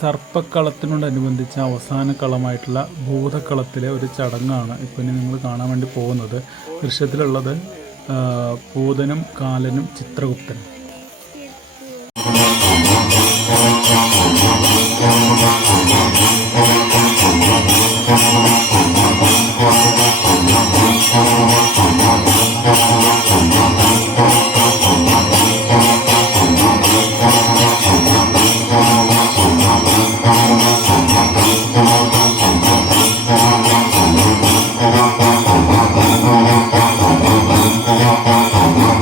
സർപ്പക്കളത്തിനോടനുബന്ധിച്ച അവസാന കളമായിട്ടുള്ള ഭൂതക്കളത്തിലെ ഒരു ചടങ്ങാണ് ഇപ്പം ഇനി നിങ്ങൾ കാണാൻ വേണ്ടി പോകുന്നത്. ദൃശ്യത്തിലുള്ളത് പൂതനും കാലനും ചിത്രഗുപ്തനും.